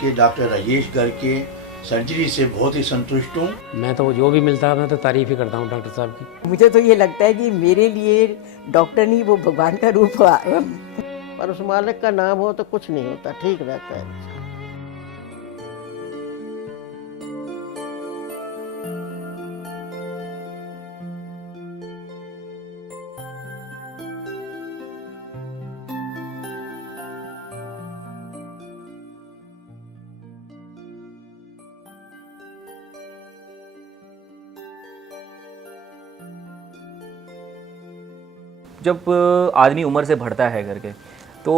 के डॉक्टर राजेश गर्ग के सर्जरी से बहुत ही संतुष्ट हूँ। मैं तो जो भी मिलता है मैं तो तारीफ़ ही करता हूँ डॉक्टर साहब की। मुझे तो ये लगता है कि मेरे लिए डॉक्टर नहीं, वो भगवान का रूप है। पर उस मालिक का नाम हो तो कुछ नहीं होता, ठीक रहता है। जब आदमी उम्र से बढ़ता है करके तो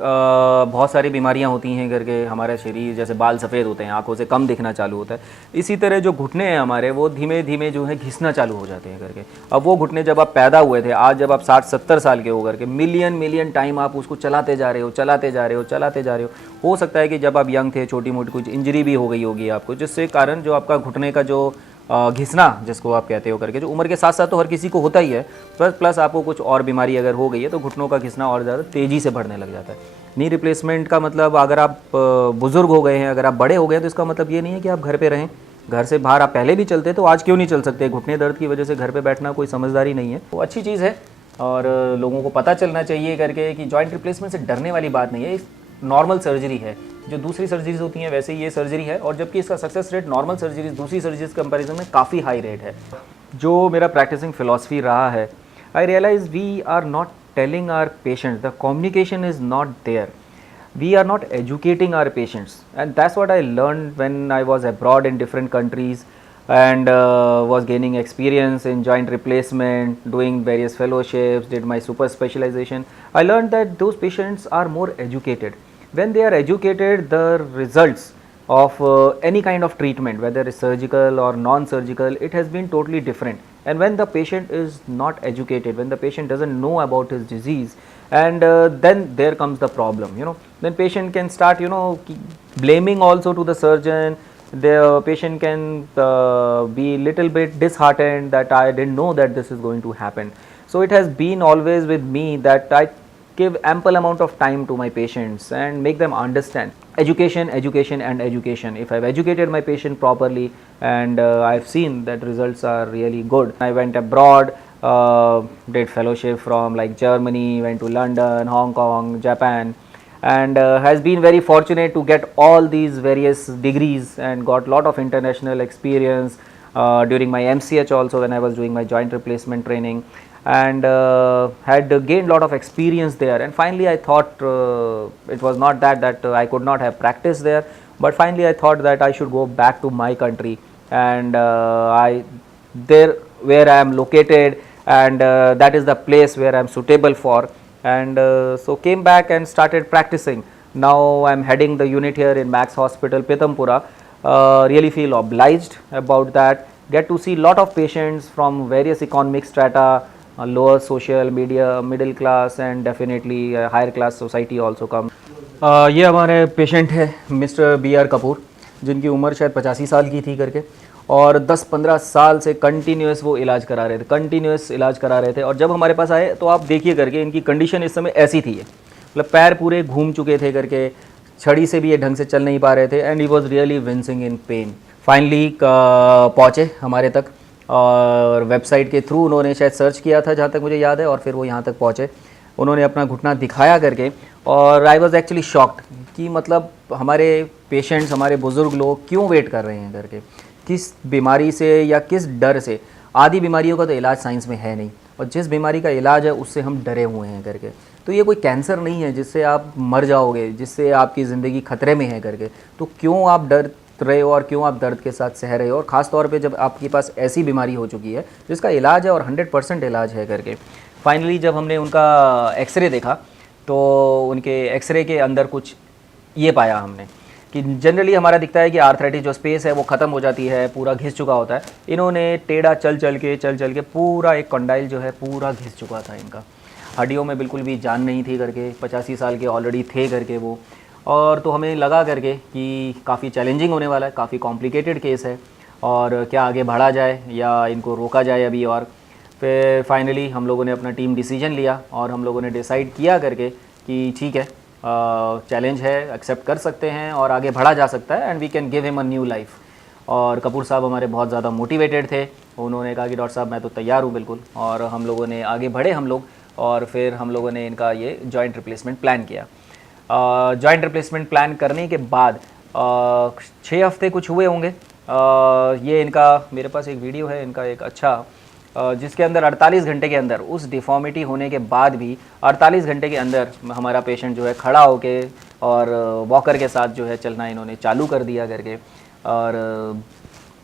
बहुत सारी बीमारियां होती हैं करके, हमारा शरीर जैसे बाल सफ़ेद होते हैं, आंखों से कम दिखना चालू होता है। इसी तरह जो घुटने हैं हमारे वो धीमे धीमे जो है घिसना चालू हो जाते हैं करके। अब वो घुटने जब आप पैदा हुए थे, आज जब आप 60-70 साल के हो करके मिलियन टाइम आप उसको चलाते जा रहे हो। हो सकता है कि जब आप यंग थे छोटी मोटी कुछ इंजरी भी हो गई होगी आपको, जिससे कारण जो आपका घुटने का जो घिसना जिसको आप कहते हो करके, जो उम्र के साथ साथ तो हर किसी को होता ही है, प्लस आपको कुछ और बीमारी अगर हो गई है तो घुटनों का घिसना और ज़्यादा तेज़ी से बढ़ने लग जाता है। नी रिप्लेसमेंट का मतलब अगर आप बुज़ुर्ग हो गए हैं, अगर आप बड़े हो गए हैं, तो इसका मतलब ये नहीं है कि आप घर पे रहें, घर से बाहर आप पहले भी चलते तो आज क्यों नहीं चल सकते। घुटने दर्द की वजह से घर पे बैठना कोई समझदारी नहीं है, वो अच्छी चीज़ है और लोगों को पता चलना चाहिए करके कि जॉइंट रिप्लेसमेंट से डरने वाली बात नहीं है। नॉर्मल सर्जरी है, जो दूसरी सर्जरीज होती हैं वैसे ही ये सर्जरी है, और जबकि इसका सक्सेस रेट नॉर्मल सर्जरीज दूसरी सर्जरीज कंपैरिजन में काफ़ी हाई रेट है। जो मेरा प्रैक्टिसिंग फिलॉसफी रहा है, I realise we are not telling our patients, the communication is not there, we are not educating our patients, and that's what I learned when I was abroad in different countries and was gaining experience in joint replacement, doing various fellowships, did my super specialization. I learned that those patients are more educated. When they are educated, the results of any kind of treatment, whether it's surgical or non-surgical, it has been totally different. And when the patient is not educated, when the patient doesn't know about his disease, and then there comes the problem, then patient can start blaming also to the surgeon. The patient can be little bit disheartened that I didn't know that this is going to happen. So it has been always with me that I give ample amount of time to my patients and make them understand education. If I've educated my patient properly, and I've seen that results are really good. I went abroad, did fellowship from like Germany, went to London, Hong Kong, Japan, and has been very fortunate to get all these various degrees and got lot of international experience during my MCH also, when I was doing my joint replacement training, and had gained lot of experience there. And finally I thought it was not that I could not have practiced there, but finally I thought that I should go back to my country, and there where I am located, and that is the place where I am suitable for, and so came back and started practicing. Now I am heading the unit here in Max Hospital, Pitampura. Really feel obliged about that. Get to see lot of patients from various economic strata, lower social, middle class, and definitely higher class society also come. ये हमारे patient है mister BR Kapoor, जिनकी उम्र शायद 85 साल की थी करके, और 10-15 साल से कंटिन्यूस वो इलाज करा रहे थे। और जब हमारे पास आए तो आप देखिए करके इनकी कंडीशन इस समय ऐसी थी, मतलब पैर पूरे घूम चुके थे करके, छड़ी से भी ये ढंग से चल नहीं पा रहे थे, and he was really wincing in pain. Finally पहुँचे हमारे तक, और वेबसाइट के थ्रू उन्होंने शायद सर्च किया था जहाँ तक मुझे याद है, और फिर वो यहाँ तक पहुँचे। उन्होंने अपना घुटना दिखाया करके, और आई वॉज एक्चुअली शॉक्ड कि मतलब हमारे पेशेंट्स, हमारे बुज़ुर्ग लोग क्यों वेट कर रहे हैं करके, किस बीमारी से या किस डर से। आदि बीमारियों का तो इलाज साइंस में है नहीं, और जिस बीमारी का इलाज है उससे हम डरे हुए हैं करके। तो ये कोई कैंसर नहीं है जिससे आप मर जाओगे, जिससे आपकी ज़िंदगी खतरे में है करके, तो क्यों आप डर रहे हो और क्यों आप दर्द के साथ सह रहे हो, और ख़ास तौर पे जब आपके पास ऐसी बीमारी हो चुकी है जिसका इलाज है और 100% इलाज है करके। फाइनली जब हमने उनका एक्सरे देखा तो उनके एक्सरे के अंदर कुछ ये पाया हमने कि जनरली हमारा दिखता है कि आर्थराइटिस जो स्पेस है वो ख़त्म हो जाती है, पूरा घिस चुका होता है। इन्होंने टेढ़ा चल चल के पूरा एक कंडाइल जो है पूरा घिस चुका था इनका, हड्डियों में बिल्कुल भी जान नहीं थी करके, 85 साल के ऑलरेडी थे करके वो। और तो हमें लगा करके कि काफ़ी चैलेंजिंग होने वाला है, काफ़ी कॉम्प्लिकेटेड केस है, और क्या आगे बढ़ा जाए या इनको रोका जाए अभी। और फिर फाइनली हम लोगों ने अपना टीम डिसीजन लिया, और हम लोगों ने डिसाइड किया करके कि ठीक है, चैलेंज है, एक्सेप्ट कर सकते हैं और आगे बढ़ा जा सकता है and we can give him a new life. और कपूर साहब हमारे बहुत ज़्यादा मोटिवेटेड थे, उन्होंने कहा कि डॉक्टर साहब मैं तो तैयार हूँ बिल्कुल, और हम लोगों ने आगे बढ़े हम लोग, और फिर हम लोगों ने इनका ये जॉइंट रिप्लेसमेंट प्लान किया। जॉइंट रिप्लेसमेंट प्लान करने के बाद 6 हफ्ते कुछ हुए होंगे। ये इनका, मेरे पास एक वीडियो है इनका एक अच्छा, जिसके अंदर 48 घंटे के अंदर, उस डिफॉर्मिटी होने के बाद भी 48 घंटे के अंदर हमारा पेशेंट जो है खड़ा होके और वॉकर के साथ जो है चलना इन्होंने चालू कर दिया करके। और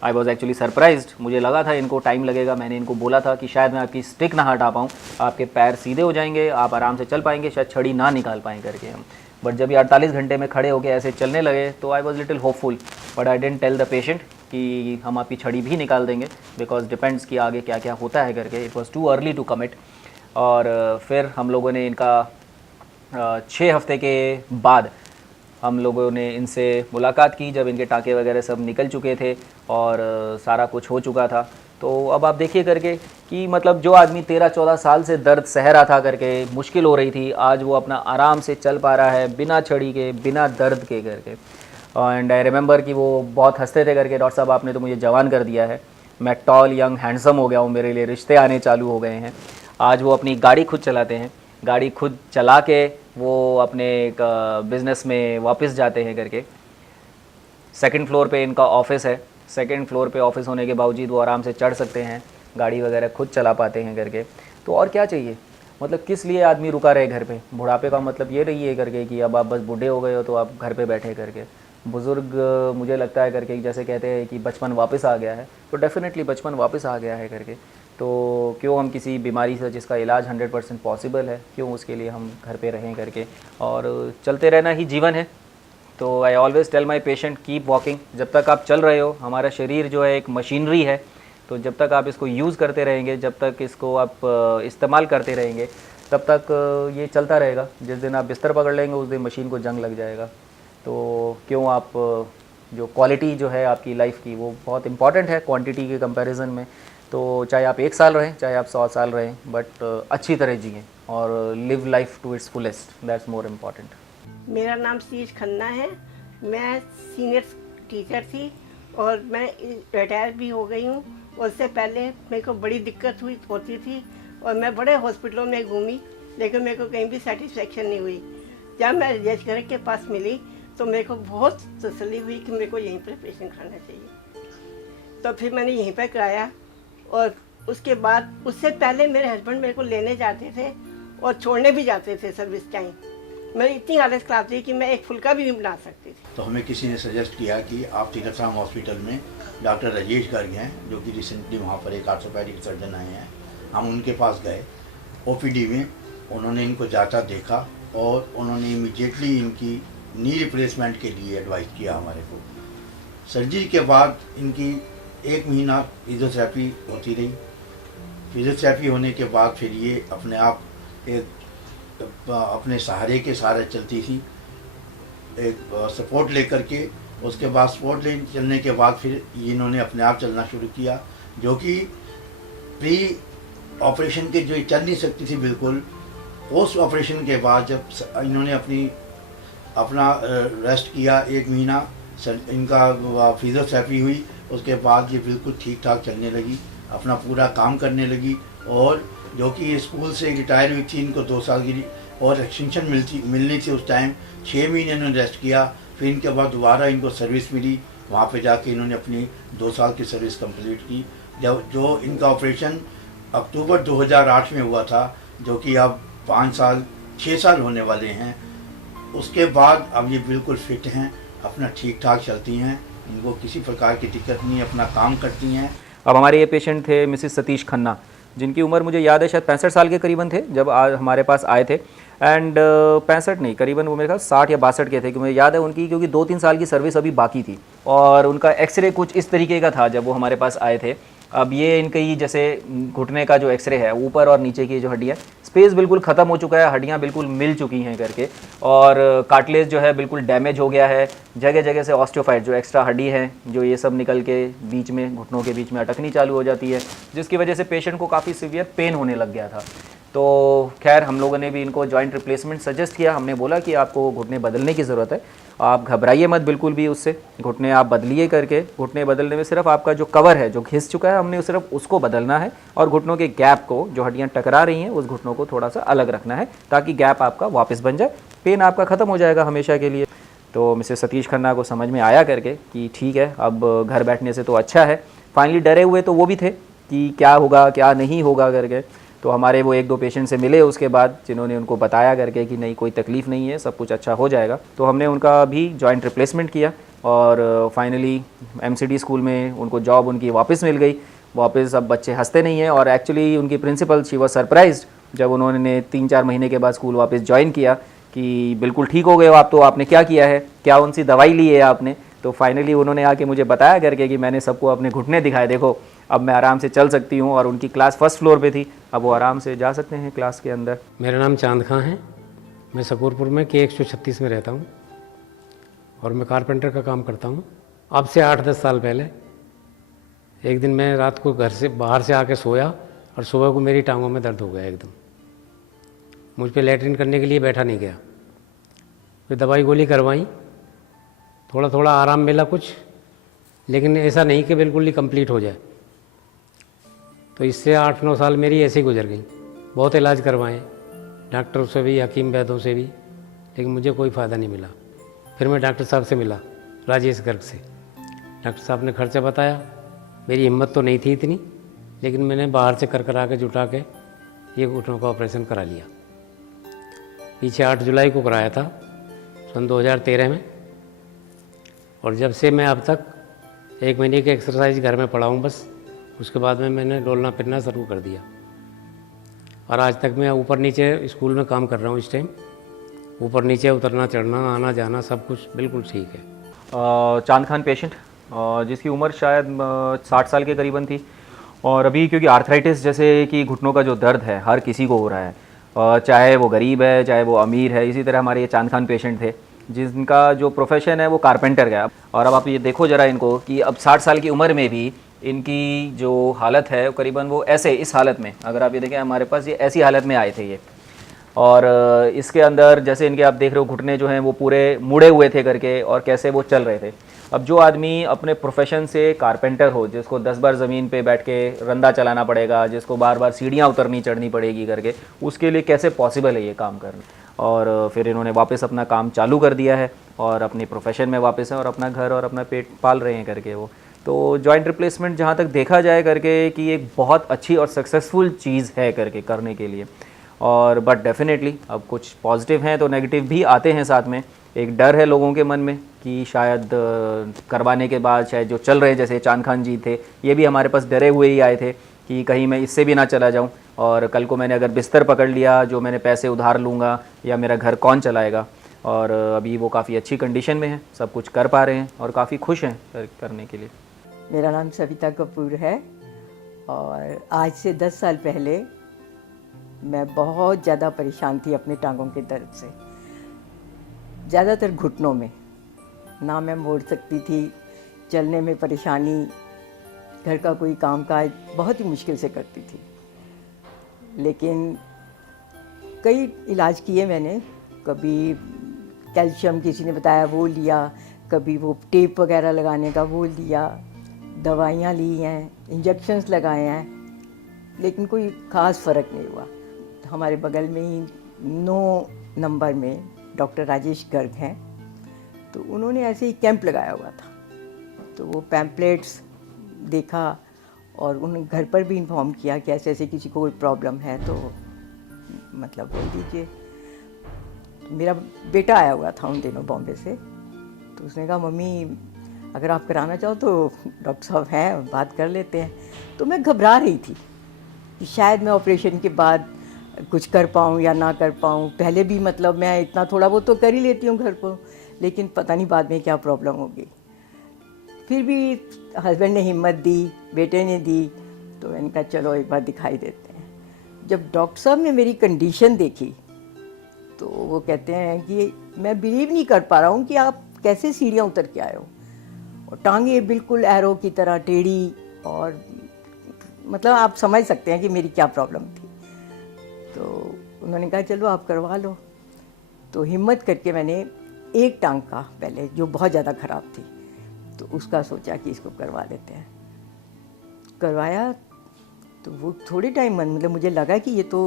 आई वॉज एक्चुअली सरप्राइज्ड, मुझे लगा था इनको टाइम लगेगा, मैंने इनको बोला था कि शायद मैं आपकी स्टिक ना हटा पाऊँ, आपके पैर सीधे हो जाएंगे, आप आराम से चल पाएंगे, शायद छड़ी ना निकाल पाएँ करके हम। बट जब ये 48 घंटे में खड़े होकर ऐसे चलने लगे तो I was little hopeful, but I didn't tell the patient कि हम आपकी छड़ी भी निकाल देंगे, बिकॉज डिपेंड्स कि आगे क्या क्या होता है करके। It was too early to commit. और फिर हम लोगों ने इनका 6 हफ्ते के बाद हम लोगों ने इनसे मुलाकात की, जब इनके टाँके वगैरह सब निकल चुके थे और सारा कुछ हो चुका था। तो अब आप देखिए करके कि मतलब जो आदमी 13-14 साल से दर्द सह रहा था करके, मुश्किल हो रही थी, आज वो अपना आराम से चल पा रहा है बिना छड़ी के, बिना दर्द के करके। एंड आई रिमेंबर कि वो बहुत हंसते थे करके, डॉक्टर साहब आपने तो मुझे जवान कर दिया है, मैं टॉल यंग हैंडसम हो गया हूँ, मेरे लिए रिश्ते आने चालू हो गए हैं। आज वो अपनी गाड़ी खुद चलाते हैं, गाड़ी खुद चला के वो अपने एक बिज़नेस में वापस जाते हैं करके। 2nd फ्लोर पे इनका ऑफिस है, 2nd फ्लोर पे ऑफिस होने के बावजूद वो आराम से चढ़ सकते हैं, गाड़ी वगैरह खुद चला पाते हैं करके। तो और क्या चाहिए, मतलब किस लिए आदमी रुका रहे घर पे। बुढ़ापे का मतलब ये रही है करके कि अब आप बस बूढ़े हो गए हो तो आप घर पे बैठे करके। बुज़ुर्ग मुझे लगता है करके जैसे कहते हैं कि बचपन वापस आ गया है, तो डेफिनेटली बचपन वापस आ गया है करके। तो क्यों हम किसी बीमारी से जिसका इलाज 100% पॉसिबल है, क्यों उसके लिए हम घर पे रहें करके। और चलते रहना ही जीवन है। तो I always tell my patient keep walking. जब तक आप चल रहे हो, हमारा शरीर जो है एक मशीनरी है, तो जब तक आप इसको यूज़ करते रहेंगे, जब तक इसको आप इस्तेमाल करते रहेंगे, तब तक ये चलता रहेगा। जिस दिन आप बिस्तर पकड़ लेंगे उस दिन मशीन को जंग लग जाएगा। तो क्यों आप जो क्वालिटी जो है आपकी लाइफ की, वो बहुत इंपॉर्टेंट है क्वांटिटी के कंपैरिजन में। तो चाहे आप 1 साल रहें, चाहे आप 100 साल रहें, बट अच्छी तरह जिएं और live life to its fullest, that's more important. मेरा नाम शीश खन्ना है, मैं सीनियर टीचर थी और मैं रिटायर भी हो गई हूँ। उससे पहले मेरे को बड़ी दिक्कत होती थी और मैं बड़े हॉस्पिटलों में घूमी, लेकिन मेरे को कहीं भी सेटिस्फेक्शन नहीं हुई। जब मैं राजेश गर्ग के पास मिली तो मेरे को बहुत तसल्ली हुई कि मेरे को यहीं पर ऑपरेशन कराना चाहिए। तो फिर मैंने यहीं पर कराया। और उसके बाद, उससे पहले मेरे हस्बैंड मेरे को लेने जाते थे और छोड़ने भी जाते थे सर्विस टाइम। मेरी इतनी हालत ख़राब थी कि मैं एक फुल्का भी नहीं बना सकती थी। तो हमें किसी ने सजेस्ट किया कि आप तीर्थराम हॉस्पिटल में डॉक्टर राजेश गर्ग हैं, जो कि रिसेंटली वहाँ पर एक आर्थोपेडिक सर्जन आए हैं। हम उनके पास गए ओपीडी में, उन्होंने इनको जांचा, देखा और उन्होंने इमीडिएटली इनकी नी रिप्लेसमेंट के लिए एडवाइस किया हमारे को। सर्जरी के बाद इनकी 1 महीना फिजियोथेरेपी होती रही। फिजियोथेरेपी होने के बाद फिर ये अपने आप एक अपने सहारे के सहारे चलती थी, एक सपोर्ट लेकर के। उसके बाद सपोर्ट ले चलने के बाद फिर इन्होंने अपने आप चलना शुरू किया, जो कि प्री ऑपरेशन के जो चल नहीं सकती थी बिल्कुल। पोस्ट ऑपरेशन के बाद जब इन्होंने अपना रेस्ट किया 1 महीना, इनका फिजियोथेरेपी हुई, उसके बाद ये बिल्कुल ठीक ठाक चलने लगी, अपना पूरा काम करने लगी। और जो कि स्कूल से रिटायर हुई थी, इनको 2 साल की और एक्सटेंशन मिलनी थी उस टाइम। 6 महीने इन्होंने रेस्ट किया, फिर इनके बाद दोबारा इनको सर्विस मिली। वहाँ पे जाके इन्होंने अपनी 2 साल की सर्विस कंप्लीट की। जब जो इनका ऑपरेशन अक्टूबर 2008 में हुआ था, जो कि अब 6 साल होने वाले हैं। उसके बाद अब ये बिल्कुल फिट हैं, अपना ठीक ठाक चलती हैं, इनको किसी प्रकार की दिक्कत नहीं, अपना काम करती हैं। अब हमारे ये पेशेंट थे मिसिस सतीश खन्ना, जिनकी उम्र मुझे याद है शायद 65 साल के करीबन थे जब आज हमारे पास आए थे। एंड 65 नहीं, करीबन वो मेरे ख्याल 60 या 62 के थे, क्योंकि मुझे याद है उनकी, क्योंकि 2-3 साल की सर्विस अभी बाकी थी। और उनका एक्सरे कुछ इस तरीके का था जब वो हमारे पास आए थे। अब ये इनकी जैसे घुटने का जो एक्सरे है, ऊपर और नीचे की जो हड्डियाँ, स्पेस बिल्कुल ख़त्म हो चुका है, हड्डियाँ बिल्कुल मिल चुकी हैं करके, और कार्टिलेज जो है बिल्कुल डैमेज हो गया है। जगह जगह से ऑस्टियोफाइट जो एक्स्ट्रा हड्डी है, जो ये सब निकल के बीच में, घुटनों के बीच में अटकनी चालू हो जाती है, जिसकी वजह से पेशेंट को काफ़ी सीवियर पेन होने लग गया था। तो खैर हम लोगों ने भी इनको जॉइंट रिप्लेसमेंट सजेस्ट किया। हमने बोला कि आपको घुटने बदलने की ज़रूरत है, आप घबराइए मत बिल्कुल भी उससे, घुटने आप बदलिए करके। घुटने बदलने में सिर्फ आपका जो कवर है जो घिस चुका है, हमने सिर्फ उसको बदलना है और घुटनों के गैप को, जो हड्डियाँ टकरा रही हैं उस घुटनों को थोड़ा सा अलग रखना है ताकि गैप आपका वापस बन जाए, पेन आपका ख़त्म हो जाएगा हमेशा के लिए। तो मिसेस सतीश खन्ना को समझ में आया करके कि ठीक है, अब घर बैठने से तो अच्छा है। फाइनली डरे हुए तो वो भी थे कि क्या होगा क्या नहीं होगा करके। तो हमारे वो 1-2 पेशेंट से मिले उसके बाद, जिन्होंने उनको बताया करके कि नहीं कोई तकलीफ़ नहीं है, सब कुछ अच्छा हो जाएगा। तो हमने उनका भी जॉइंट रिप्लेसमेंट किया और फाइनली एमसीडी स्कूल में उनको जॉब उनकी वापस मिल गई। वापस अब बच्चे हंसते नहीं हैं और एक्चुअली उनकी प्रिंसिपल शी वॉज सरप्राइज्ड जब उन्होंने 3-4 महीने के बाद स्कूल वापस ज्वाइन किया कि बिल्कुल ठीक हो गए हो आप, तो आपने क्या किया है, क्या उनसी दवाई ली है आपने। तो फाइनली उन्होंने आके मुझे बताया करके कि मैंने सबको अपने घुटने दिखाए, देखो अब मैं आराम से चल सकती हूँ। और उनकी क्लास 1st फ्लोर पे थी, अब वो आराम से जा सकते हैं क्लास के अंदर। मेरा नाम चांद खां है, मैं सकूरपुर में के 136 में रहता हूँ और मैं कारपेंटर का काम करता हूँ। अब से 8-10 साल पहले एक दिन मैं रात को घर से बाहर से आके सोया और सुबह को मेरी टांगों में दर्द हो गया एकदम। मुझ पे लैट्रिन करने के लिए बैठा नहीं गया, फिर दवाई गोली करवाई, थोड़ा थोड़ा आराम मिला कुछ, लेकिन ऐसा नहीं कि बिल्कुल ही कंप्लीट हो जाए। तो इससे 8-9 साल मेरी ऐसे ही गुजर गई। बहुत इलाज करवाए डॉक्टरों से भी, हकीम वैद्यों से भी, लेकिन मुझे कोई फ़ायदा नहीं मिला। फिर मैं डॉक्टर साहब से मिला, राजेश गर्ग से। डॉक्टर साहब ने खर्चा बताया, मेरी हिम्मत तो नहीं थी इतनी, लेकिन मैंने बाहर से कर के जुटा के ये घुटनों का ऑपरेशन करा लिया। पीछे 8 जुलाई को कराया था सन 2013 में, और जब से मैं अब तक 1 महीने की एक्सरसाइज घर में पड़ा हूँ बस। उसके बाद में मैंने डोलना फिरना शुरू कर दिया और आज तक मैं ऊपर नीचे स्कूल में काम कर रहा हूँ इस टाइम। ऊपर नीचे उतरना चढ़ना आना जाना सब कुछ बिल्कुल ठीक है। चांद खान पेशेंट जिसकी उम्र शायद 60 साल के करीबन थी, और अभी क्योंकि आर्थराइटिस जैसे कि घुटनों का जो दर्द है हर किसी को हो रहा है, चाहे वो गरीब है चाहे वो अमीर है। इसी तरह हमारे ये चांद खान पेशेंट थे जिनका जो प्रोफेशन है वो कारपेंटर का है। और अब आप ये देखो ज़रा इनको कि अब 60 साल की उम्र में भी इनकी जो हालत है करीबन वो ऐसे, इस हालत में, अगर आप ये देखें हमारे पास ये ऐसी हालत में आए थे ये। और इसके अंदर जैसे इनके आप देख रहे हो घुटने जो हैं वो पूरे मुड़े हुए थे करके, और कैसे वो चल रहे थे। अब जो आदमी अपने प्रोफेशन से कारपेंटर हो, जिसको 10 बार ज़मीन पे बैठ के रंदा चलाना पड़ेगा, जिसको बार बार सीढ़ियाँ उतरनी चढ़नी पड़ेगी करके, उसके लिए कैसे पॉसिबल है ये काम करना। और फिर इन्होंने वापस अपना काम चालू कर दिया है और अपनी प्रोफेशन में वापस है और अपना घर और अपना पेट पाल रहे हैं करके वो। तो जॉइंट रिप्लेसमेंट जहाँ तक देखा जाए करके कि एक बहुत अच्छी और सक्सेसफुल चीज़ है करके करने के लिए। और बट डेफिनेटली अब कुछ पॉजिटिव हैं तो नेगेटिव भी आते हैं साथ में। एक डर है लोगों के मन में कि शायद करवाने के बाद शायद जो चल रहे, जैसे चांद खान जी थे, ये भी हमारे पास डरे हुए ही आए थे कि कहीं मैं इससे भी ना चला जाऊं, और कल को मैंने अगर बिस्तर पकड़ लिया, जो मैंने पैसे उधार लूँगा या मेरा घर कौन चलाएगा। और अभी वो काफ़ी अच्छी कंडीशन में हैं, सब कुछ कर पा रहे हैं और काफ़ी खुश हैं करने के लिए। मेरा नाम सविता कपूर है और आज से 10 साल पहले मैं बहुत ज़्यादा परेशान थी अपने टांगों के दर्द से, ज़्यादातर घुटनों में। ना मैं मोड़ सकती थी, चलने में परेशानी, घर का कोई कामकाज बहुत ही मुश्किल से करती थी। लेकिन कई इलाज किए मैंने, कभी कैल्शियम किसी ने बताया वो लिया, कभी वो टेप वगैरह लगाने का वो लिया, दवाइयाँ ली हैं, इंजेक्शन्स लगाए हैं, लेकिन कोई ख़ास फ़र्क नहीं हुआ। हमारे बगल में ही 9 नंबर में डॉक्टर राजेश गर्ग हैं, तो उन्होंने ऐसे ही कैंप लगाया हुआ था। तो वो पैम्पलेट्स देखा और उन घर पर भी इन्फॉर्म किया कि ऐसे ऐसे किसी को कोई प्रॉब्लम है तो मतलब बोल दीजिए। मेरा बेटा आया हुआ था उन दिनों बॉम्बे से, तो उसने कहा मम्मी अगर आप कराना चाहो तो डॉक्टर साहब हैं, बात कर लेते हैं। तो मैं घबरा रही थी कि शायद मैं ऑपरेशन के बाद कुछ कर पाऊँ या ना कर पाऊँ। पहले भी मतलब मैं इतना थोड़ा बहुत तो कर ही लेती हूँ घर को, लेकिन पता नहीं बाद में क्या प्रॉब्लम होगी। फिर भी हस्बैंड ने हिम्मत दी, बेटे ने दी, तो मैंने कहा चलो एक बार दिखाई देते हैं। जब डॉक्टर साहब ने मेरी कंडीशन देखी तो वो कहते हैं कि मैं बिलीव नहीं कर पा रहा हूँ कि आप कैसे सीढ़ियाँ उतर के आए हो, और टांगे बिल्कुल एरो की तरह टेढ़ी, और मतलब आप समझ सकते हैं कि मेरी क्या प्रॉब्लम थी। तो उन्होंने कहा चलो आप करवा लो। तो हिम्मत करके मैंने एक टांग का पहले, जो बहुत ज़्यादा ख़राब थी, तो उसका सोचा कि इसको करवा लेते हैं। करवाया तो वो थोड़े टाइम मतलब मुझे लगा कि ये तो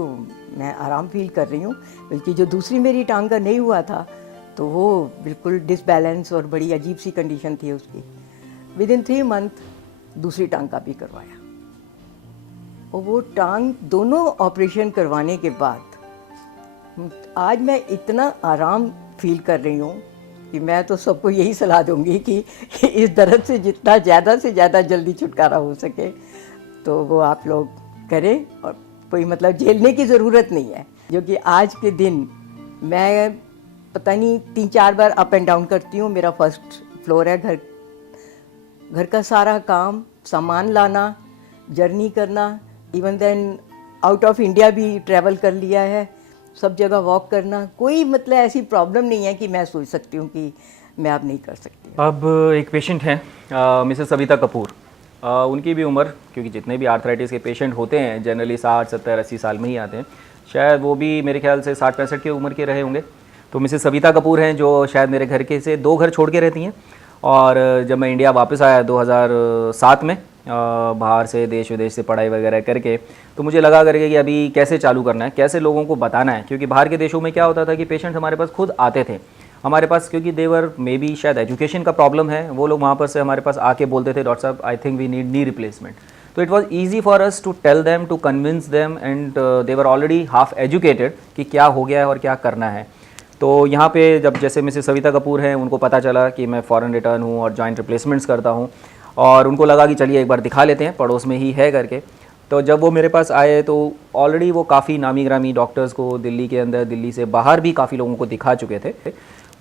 मैं आराम फील कर रही हूँ, बल्कि जो दूसरी मेरी टांग का नहीं हुआ था तो वो बिल्कुल डिसबैलेंस और बड़ी अजीब सी कंडीशन थी उसकी। विदिन 3 मंथ दूसरी टांग का भी करवाया, और वो टांग दोनों ऑपरेशन करवाने के बाद आज मैं इतना आराम फील कर रही हूँ कि मैं तो सबको यही सलाह दूंगी कि इस दर्द से जितना ज़्यादा से ज़्यादा जल्दी छुटकारा हो सके तो वो आप लोग करें, और कोई मतलब झेलने की ज़रूरत नहीं है। जो कि आज के दिन मैं पता नहीं 3-4 बार अप एंड डाउन करती हूँ। मेरा फर्स्ट फ्लोर है, घर का सारा काम, सामान लाना, जर्नी करना, even then out of India भी ट्रैवल कर लिया है, सब जगह वॉक करना, कोई मतलब ऐसी प्रॉब्लम नहीं है कि मैं सोच सकती हूँ कि मैं अब नहीं कर सकती। अब एक पेशेंट हैं मिसेस सविता कपूर। उनकी भी उम्र, क्योंकि जितने भी आर्थराइटिस के पेशेंट होते हैं जनरली 60, 70, 80 साल में ही आते हैं, शायद वो भी मेरे ख्याल से 60-65 की उम्र के रहे होंगे। तो मिसेस सविता कपूर हैं जो शायद मेरे घर के से 2 घर छोड़ के रहती हैं। और जब मैं इंडिया वापस आया 2007 में बाहर से देश विदेश से पढ़ाई वगैरह करके, तो मुझे लगा करके कि अभी कैसे चालू करना है, कैसे लोगों को बताना है। क्योंकि बाहर के देशों में क्या होता था कि पेशेंट हमारे पास खुद आते थे हमारे पास, क्योंकि देवर मे बी शायद एजुकेशन का प्रॉब्लम है, वो लोग वहाँ पर से हमारे पास आके बोलते थे डॉक्टर साहब I think we need knee replacement. तो it was easy for us to tell them, to convince them, and they were already half educated कि क्या हो गया है और क्या करना है। तो यहाँ पे जब जैसे मिसेस सविता कपूर हैं, उनको पता चला कि मैं फ़ॉरेन रिटर्न हूँ और जॉइंट रिप्लेसमेंट्स करता हूँ, और उनको लगा कि चलिए एक बार दिखा लेते हैं, पड़ोस में ही है करके। तो जब वो मेरे पास आए तो ऑलरेडी वो काफ़ी नामी ग्रामी डॉक्टर्स को दिल्ली के अंदर, दिल्ली से बाहर भी काफ़ी लोगों को दिखा चुके थे,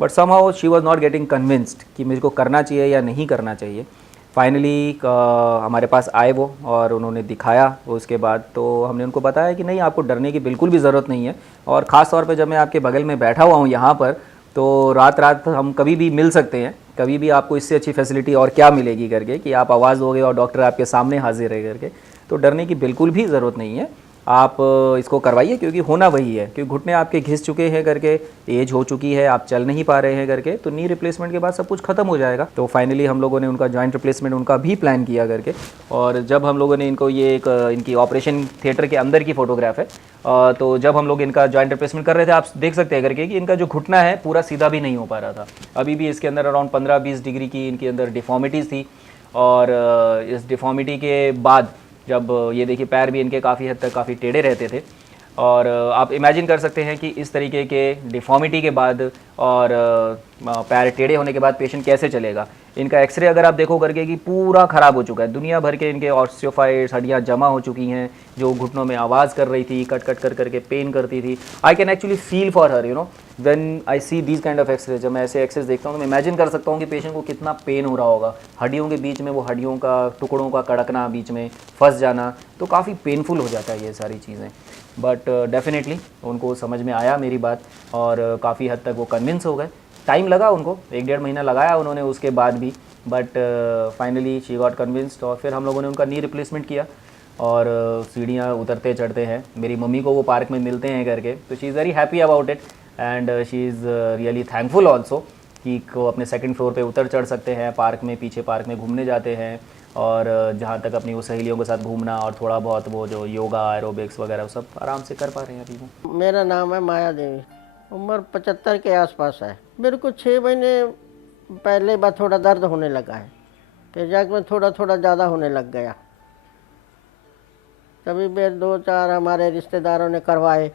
but somehow she was not getting convinced कि मुझको करना चाहिए या नहीं करना चाहिए। फाइनली हमारे पास आए वो, और उन्होंने दिखाया। उसके बाद तो हमने उनको बताया कि नहीं, आपको डरने की बिल्कुल भी ज़रूरत नहीं है, और ख़ास तौर पे जब मैं आपके बगल में बैठा हुआ हूँ यहाँ पर, तो रात हम कभी भी मिल सकते हैं, कभी भी आपको इससे अच्छी फैसिलिटी और क्या मिलेगी करके कि आप आवाज़ दोगे और डॉक्टर आपके सामने हाजिर है करके। तो डरने की बिल्कुल भी ज़रूरत नहीं है, आप इसको करवाइए, क्योंकि होना वही है। क्योंकि घुटने आपके घिस चुके हैं करके, एज हो चुकी है, आप चल नहीं पा रहे हैं करके, तो नी रिप्लेसमेंट के बाद सब कुछ खत्म हो जाएगा। तो फाइनली हम लोगों ने उनका जॉइंट रिप्लेसमेंट उनका भी प्लान किया करके, और जब हम लोगों ने इनको ये एक इनकी ऑपरेशन थिएटर के अंदर की फ़ोटोग्राफ है, तो जब हम लोग इनका जॉइंट रिप्लेसमेंट कर रहे थे, आप देख सकते हैं करके कि इनका जो घुटना है पूरा सीधा भी नहीं हो पा रहा था। अभी भी इसके अंदर अराउंड 15-20 डिग्री की इनके अंदर डिफॉर्मिटीज़ थी। और इस डिफॉर्मिटी के बाद जब ये देखिए पैर भी इनके काफ़ी हद तक काफ़ी टेढ़े रहते थे, और आप इमेजिन कर सकते हैं कि इस तरीके के डिफॉर्मिटी के बाद और पैर टेढ़े होने के बाद पेशेंट कैसे चलेगा। इनका एक्सरे अगर आप देखो करके कि पूरा ख़राब हो चुका है, दुनिया भर के इनके ऑस्टियोफाइट्स, हड्डियाँ जमा हो चुकी हैं, जो घुटनों में आवाज़ कर रही थी, कट कट कर करके पेन करती थी। I can actually feel for her, you know, when I see these kind of x-ray. जब मैं ऐसे एक्सरेज देखता हूँ तो मैं इमेजिन कर सकता हूँ कि पेशेंट को कितना पेन हो रहा होगा। हड्डियों के बीच में वो हड्डियों का टुकड़ों का कड़कना, बीच में फंस जाना, तो काफ़ी पेनफुल हो जाता है ये सारी चीज़ें। बट डेफिनेटली उनको समझ में आया मेरी बात, और काफ़ी हद तक वो कन्विंस हो गए। टाइम लगा उनको, 1-1.5 महीना लगाया उन्होंने उसके बाद भी, but finally she got convinced. और फिर हम लोगों ने उनका नी रिप्लेसमेंट किया, और सीढ़ियाँ उतरते चढ़ते हैं। मेरी मम्मी को वो पार्क में मिलते हैं करके, तो she is very happy about it, and she is really thankful also कि को अपने 2nd फ्लोर पे उतर चढ़ सकते हैं पार्क में, पीछे पार्क में घूमने जाते हैं, और जहाँ तक अपनी वो सहेलियों के साथ घूमना और थोड़ा बहुत वो जो योगा, एरोबिक्स वगैरह वो सब आराम से कर पा रहे हैं अभी वो। मेरा नाम है माया देवी, उम्र 75 के आसपास है। मेरे को 6 महीने पहले बाद थोड़ा दर्द होने लगा है, फिर जाकर मैं थोड़ा थोड़ा ज़्यादा होने लग गया। तभी मेरे 2-4 हमारे रिश्तेदारों ने करवाए,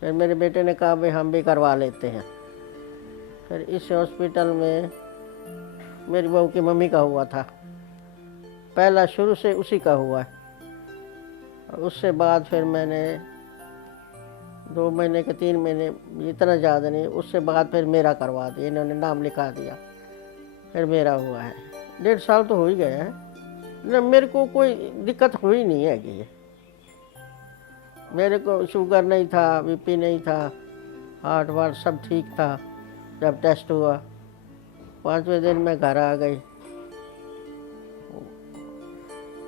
फिर मेरे बेटे ने कहा भाई हम भी करवा लेते हैं। फिर इस हॉस्पिटल में मेरी बहू की मम्मी का हुआ था, पहला शुरू से उसी का हुआ है। और उससे बाद फिर मैंने 2 महीने के 3 महीने, इतना ज़्यादा नहीं, उससे बाद फिर मेरा करवा दिया, इन्होंने नाम लिखा दिया, फिर मेरा हुआ है। 1.5 साल तो हो ही गया है ना। मेरे को कोई दिक्कत हुई नहीं है कि मेरे को शुगर नहीं था, बीपी नहीं था, हार्ट वार्ट सब ठीक था। जब टेस्ट हुआ 5वें दिन मैं घर आ गई,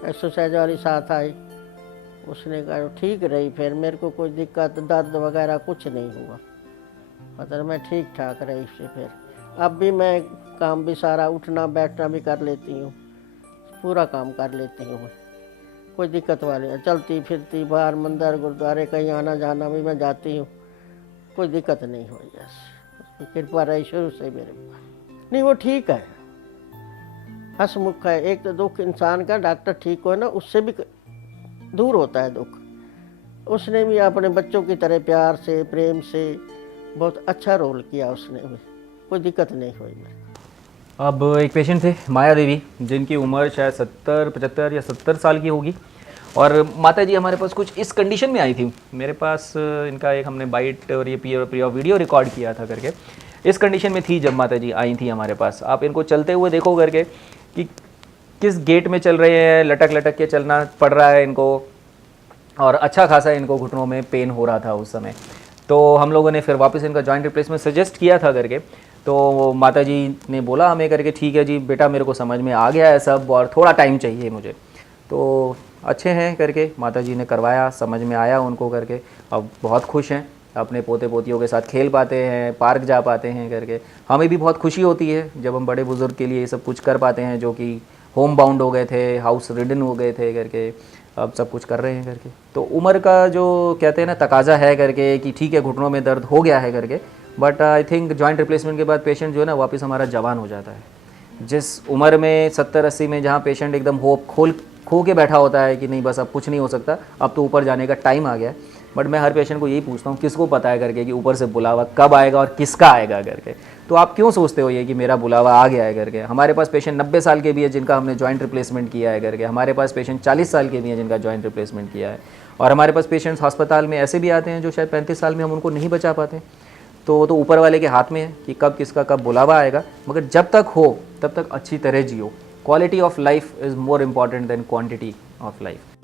एक्सरसाइज वाली साथ आई, उसने कहा ठीक रही, फिर मेरे को कोई दिक्कत दर्द वगैरह कुछ नहीं हुआ, मतलब मैं ठीक ठाक रही से। फिर अब भी मैं काम भी सारा उठना बैठना भी कर लेती हूँ, पूरा काम कर लेती हूँ मैं, कोई दिक्कत वाली नहीं। चलती फिरती बाहर मंदिर गुरुद्वारे कहीं आना जाना भी मैं जाती हूँ, कोई दिक्कत नहीं हुई। उसकी कृपा रही शुरू से मेरे ऊपर। नहीं वो ठीक है, हंसमुख है। एक तो दुख इंसान का डॉक्टर ठीक हो ना उससे भी दूर होता है दुख। उसने भी अपने बच्चों की तरह प्यार से प्रेम से बहुत अच्छा रोल किया, उसने भी कोई दिक्कत नहीं हुई मेरे। अब एक पेशेंट थे माया देवी, जिनकी उम्र शायद 70, 75 या 70 साल की होगी, और माता जी हमारे पास कुछ इस कंडीशन में आई थी। मेरे पास इनका एक हमने बाइट और ये प्रिया वीडियो रिकॉर्ड किया था करके। इस कंडीशन में थी जब माता जी आई थी हमारे पास। आप इनको चलते हुए देखो करके कि किस गेट में चल रहे हैं, लटक लटक के चलना पड़ रहा है इनको, और अच्छा खासा इनको घुटनों में पेन हो रहा था उस समय। तो हम लोगों ने फिर वापस इनका जॉइंट रिप्लेसमेंट सजेस्ट किया था करके। तो माता जी ने बोला हमें करके ठीक है जी बेटा, मेरे को समझ में आ गया है सब, और थोड़ा टाइम चाहिए मुझे। तो अच्छे हैं करके माता जी ने करवाया, समझ में आया उनको करके। अब बहुत खुश हैं, अपने पोते पोतियों के साथ खेल पाते हैं, पार्क जा पाते हैं करके। हमें भी बहुत खुशी होती है जब हम बड़े बुज़ुर्ग के लिए ये सब कुछ कर पाते हैं, जो कि होम बाउंड हो गए थे, हाउस रिडन हो गए थे करके, अब सब कुछ कर रहे हैं करके। तो उम्र का जो कहते हैं ना तकाजा है करके कि ठीक है घुटनों में दर्द हो गया है करके, but I think joint replacement के बाद पेशेंट जो है ना वापस हमारा जवान हो जाता है। जिस उम्र में 70-80 में जहाँ पेशेंट एकदम होप खो के बैठा होता है कि नहीं बस अब कुछ नहीं हो सकता, अब तो ऊपर जाने का टाइम आ गया है, बट मैं हर पेशेंट को यही पूछता हूँ किसको पता है करके कि ऊपर से बुलावा कब आएगा और किसका आएगा करके। तो आप क्यों सोचते हो ये कि मेरा बुलावा आ गया है करके। हमारे पास पेशेंट 90 साल के भी है जिनका हमने जॉइंट रिप्लेसमेंट किया है करके, हमारे पास पेशेंट 40 साल के भी हैं जिनका जॉइंट रिप्लेसमेंट किया है, और हमारे पास पेशेंट्स अस्पताल में ऐसे भी आते हैं जो शायद 35 साल में हम उनको नहीं बचा पाते। तो ऊपर वाले के हाथ में है कि कब किसका कब बुलावा आएगा, मगर जब तक हो तब तक अच्छी तरह जियो। Quality of life is more important than quantity of life.